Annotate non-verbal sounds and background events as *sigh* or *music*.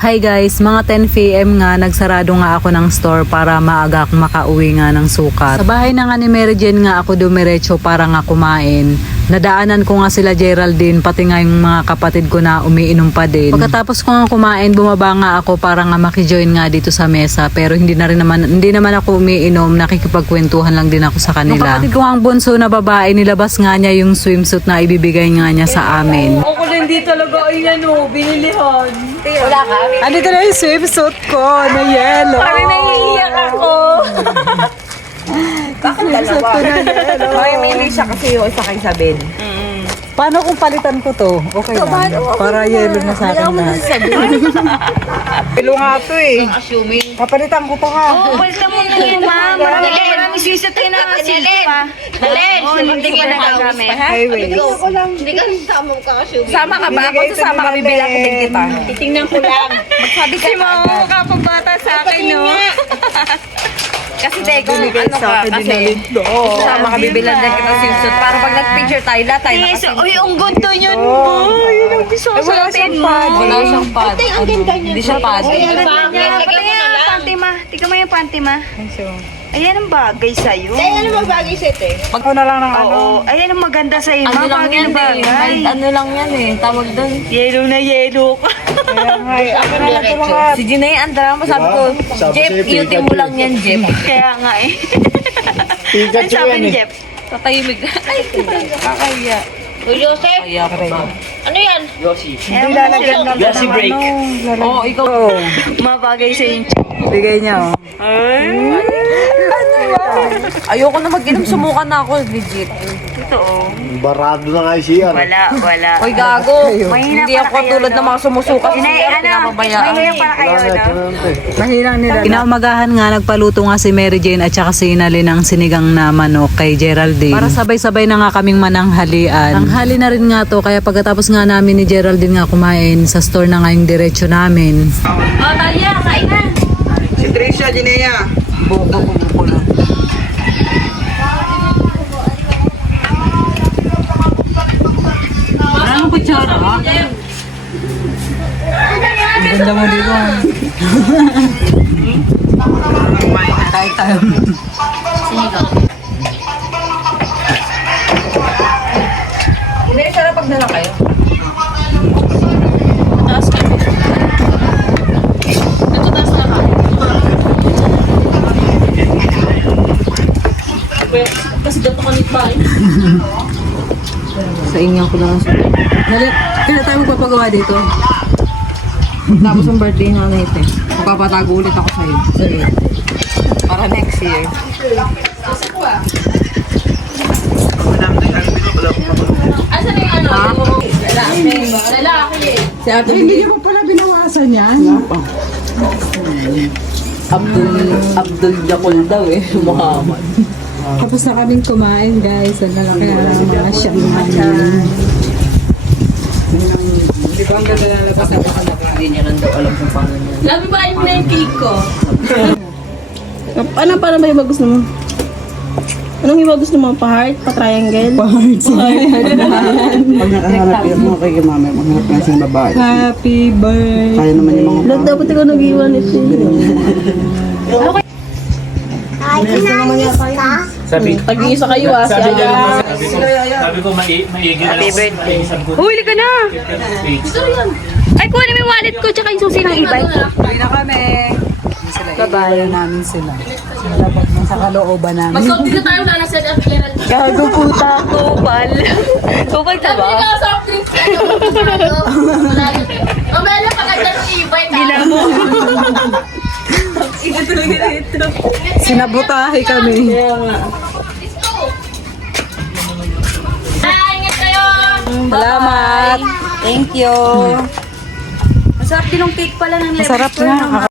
Hi guys, mga 10pm nga, nagsarado nga ako ng store para maaga akong makauwi nga ng sukat. Sa bahay na nga ni Mary Jane nga ako dumiretso para nga kumain. Nadaanan ko nga sila Geraldine, pati nga yung mga kapatid ko na umiinom pa din. Pagkatapos ko nga kumain, bumaba nga ako para nga makijoin nga dito sa mesa. Pero hindi na rin naman, hindi naman ako umiinom, nakikipagkwentuhan lang din ako sa kanila. Yung kapatid ko ang bunso na babae, nilabas nga niya yung swimsuit na ibibigay nga niya sa amin. Ako lang di talaga ay ano, binilihan. Wala ka? Andito na yung swimsuit ko na yellow. Parang naiiyak ako. *laughs* Bakit dalawa? *laughs* Mamimili siya kasi yung isa kay Isabel. Paano kung palitan ko to? Okay lang. Para yellow na sa akin lahat. Pilo *laughs* nga to eh. Assuming. Papalitan ko to ha. Oh, basta mo na yun, ma'am. Dali, marami na silip pa. Dali, hindi ka nagagamit. Highway. Hindi ka sama ka assuming. Sama ka ba? Ako sasama ka, bibilang kita kita. Titingnan ko lang. Magsabi ka Si mukha pang bata sa akin, no? Kasi teko, ano ka, kasi sama ka, bibilang din kita swimsuit. Para pag nag-picture tayo, lahat tayo Yes, nakasim. uy, ang ganda niyan, boy. Yun ang gusto ko Eh, wala sa siyang mo. pad. Wala siyang pad. Ang ganda niya. Hindi siya pad. Ang panty ma. Tingnan mo yung panty ma. Ayan ang bagay sa'yo. Ano magbagay set eh? Mag na lang ng ano. Oo, ayan ang maganda sa'yo. Ano ma. lang Bagay yan na bagay. eh. Ano lang yan eh. Tawag doon. Yellow na yellow ka. Kaya nga eh. Ako na lang lahat. Si Jinay Andra mo sabi ko, Jeff, iutin mo lang yan, Jeff. *laughs* Kaya nga eh. Ano Pikachu sabi yan ni eh. Jeff? Tatayimik na. Ay, kakaya. Uy, Joseph, Kaya pa rin. ano yan? Hindi lalagyan lang Yossi ng break. ano. Oo, ikaw. Mabagay sa yung Bigay niya oh. Ayoko na mag-inom, sumukan na ako, legit. Totoo. Barado na nga yung CR. Wala, wala. Oy, gago. Mahina Hindi pala ako kayo, tulad no? ng mga sumusukat. Sinay, Hindi ako ano, pinapabayaan. mahina pala kayo, Wala na, no? na ito eh. Mahilang nila. Kinaumagahan nga, nagpaluto nga si Mary Jane at saka si Inalyn ng sinigang na manok kay Geraldine. Para sabay-sabay na nga kaming mananghalian. Ang hali na rin nga to, kaya pagkatapos nga namin ni Geraldine nga kumain, sa store na nga yung diretsyo namin. Oh, Talia, kain na. Si Tricia, Jinea. Ano kutsara? Ang ganda mo dito. Kahit tayo. Hindi, sarap pag dala kayo. Sa inyo ko lang. Dali, kailan tayo magpapagawa dito? Tapos ang birthday na na ito. Magpapatago ulit ako sa'yo. Sige. Para next year. Si Ate Hindi mo pala binawasan yan. Abdul, Abdul Jakul daw eh. *laughs* Muhammad. Tapos na kaming kumain guys. Ang lalaki na ng mga siyang namin. Hindi ko ang ganda na labas na hindi niya rin daw alam kung paano niya. Labi ba yung na yung cake ko? Ano para ba yung gusto mo? Anong iba gusto mo? Pa-heart? Pa-triangle? Pag nakahanap yun mo kay mama, maghanap nga siyang babae. Happy birthday. Kaya naman yung mga Lahat dapat ikaw nag-iwan ito. Sabi, Tag-iisa kayo ah. Si Aya. naman, sabi ko, sabi ko, mai- maigi na lang. birthday. Isang ko. Huli ka na. Ay, kunin mo yung wallet ko tsaka yung susi ng e-bike. Uwi na kami. Bye-bye. namin sila. Dapat nasa kalooban namin. Mag-soft din na tayo na nasa at Gerald. Gago puta. Kupal. Kupal ka Sabi ba? ka, soft. Ang bala pa kanya ng e-bike. Gila mo. Sinabutahe kami. Ah, ingat kayo. Salamat. Thank you. Masarap din yung cake pala ng lemon. Masarap na.